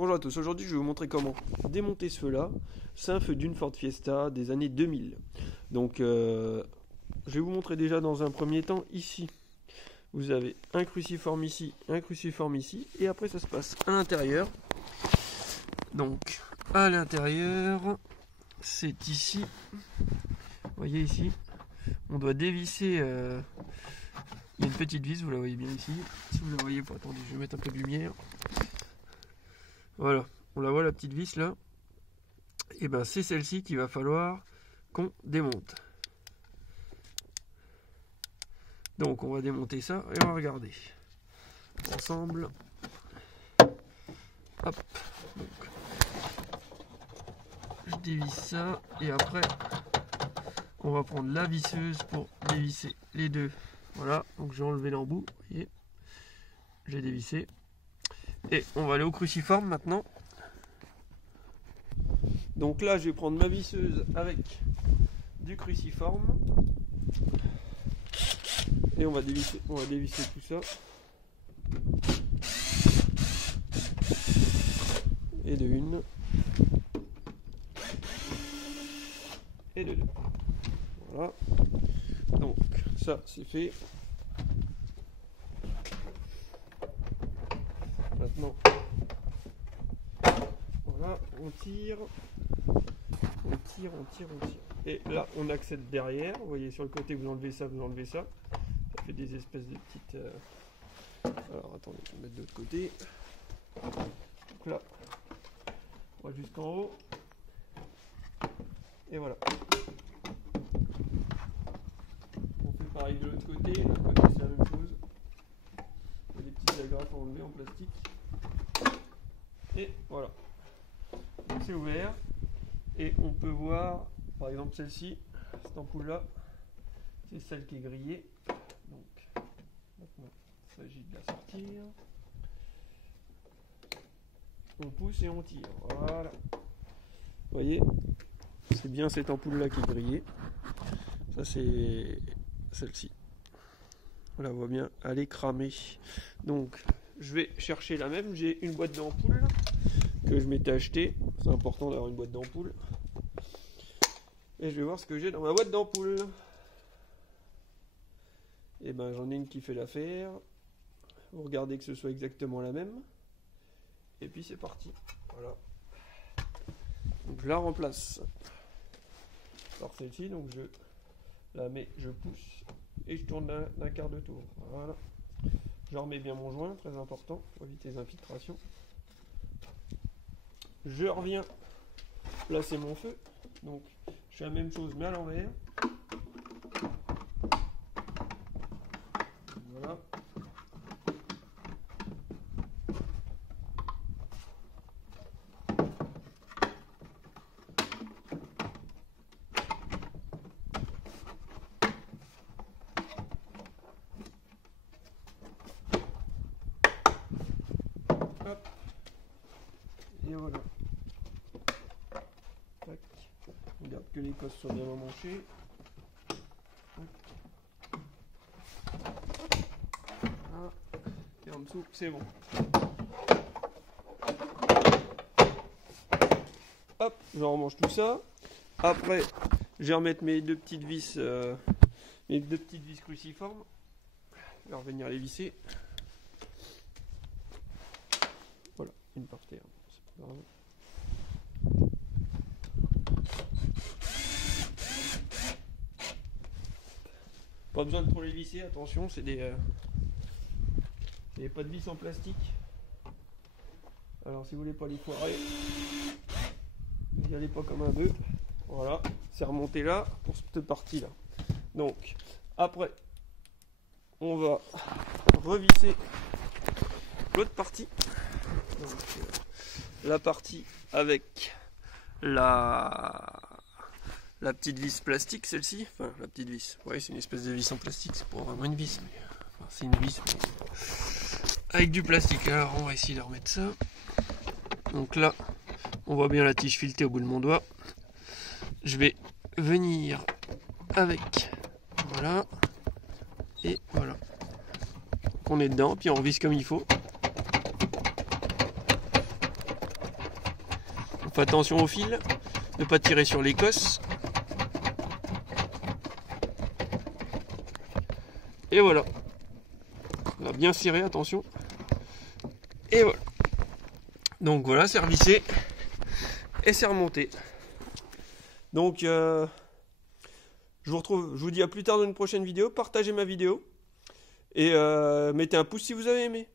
Bonjour à tous, aujourd'hui je vais vous montrer comment démonter ce feu là. C'est un feu d'une Ford Fiesta des années 2000. Donc je vais vous montrer déjà dans un premier temps ici. Vous avez un cruciforme ici, un cruciforme ici, et après ça se passe à l'intérieur. Donc à l'intérieur, c'est ici. Vous voyez ici, on doit dévisser. Il y a une petite vis, vous la voyez bien ici. Si vous la voyez pas, attendez, je vais mettre un peu de lumière. Voilà, on la voit la petite vis là. Et ben c'est celle-ci qu'il va falloir qu'on démonte. Donc on va démonter ça et on va regarder ensemble. Hop. Donc, je dévisse ça et après on va prendre la visseuse pour dévisser les deux. Voilà, donc j'ai enlevé l'embout, vous voyez, j'ai dévissé. Et on va aller au cruciforme maintenant. Donc là je vais prendre ma visseuse avec du cruciforme. Et on va dévisser tout ça. Et de une. Et de deux. Voilà. Donc ça c'est fait. Maintenant, voilà, on tire. On tire. Et là on accède derrière. Vous voyez sur le côté vous enlevez ça, vous enlevez ça. Ça fait des espèces de petites... Alors attendez, je vais mettre de l'autre côté. Donc là, on va jusqu'en haut. Et voilà. On fait pareil de l'autre côté. De l'autre côté c'est la même chose. Il y a des petites agrafes à enlever en plastique. Et voilà. Donc c'est ouvert. Et on peut voir, par exemple celle-ci, cette ampoule là, c'est celle qui est grillée. Donc maintenant il s'agit de la sortir. On pousse et on tire. Voilà. Vous voyez, c'est bien cette ampoule là qui est grillée. Ça c'est celle-ci. On la voit bien, elle est cramée. Donc je vais chercher la même. J'ai une boîte d'ampoules que je m'étais acheté. C'est important d'avoir une boîte d'ampoules. Et je vais voir ce que j'ai dans ma boîte d'ampoules. Et ben j'en ai une qui fait l'affaire. Vous regardez que ce soit exactement la même. Et puis c'est parti. Voilà. Donc je la remplace par celle-ci. Donc je la mets, je pousse et je tourne d'un quart de tour. Voilà. Je remets bien mon joint, très important, pour éviter les infiltrations. Je reviens placer mon feu. Donc je fais la même chose mais à l'envers. Voilà. Hop. Et voilà. Tac. On regarde que les cosses soient bien emmanchées. Voilà. Et en dessous, c'est bon. Hop, je remange tout ça. Après, je vais remettre mes deux petites vis, cruciformes. Je vais revenir les visser. Voilà, une par terre. C'est pas grave. Pas besoin de trop les visser, attention, c'est des pas de vis en plastique. Alors si vous voulez pas les foirer, n'y allez pas comme un bœuf. Voilà, c'est remonté là pour cette partie là. Donc après, on va revisser l'autre partie. Donc, la partie avec la petite vis plastique, celle-ci. Enfin, la petite vis. Vous voyez, c'est une espèce de vis en plastique. C'est pas vraiment une vis, mais enfin, c'est une vis mais avec du plastique. Alors, on va essayer de remettre ça. Donc là, on voit bien la tige filetée au bout de mon doigt. Je vais venir avec. Voilà. Et voilà. Donc on est dedans, puis on visse comme il faut. On fait attention au fil, ne pas tirer sur l'écosse. Et voilà. On va bien serrer, attention. Et voilà. Donc voilà, c'est revissé. Et c'est remonté. Donc je vous dis à plus tard dans une prochaine vidéo. Partagez ma vidéo. Et mettez un pouce si vous avez aimé.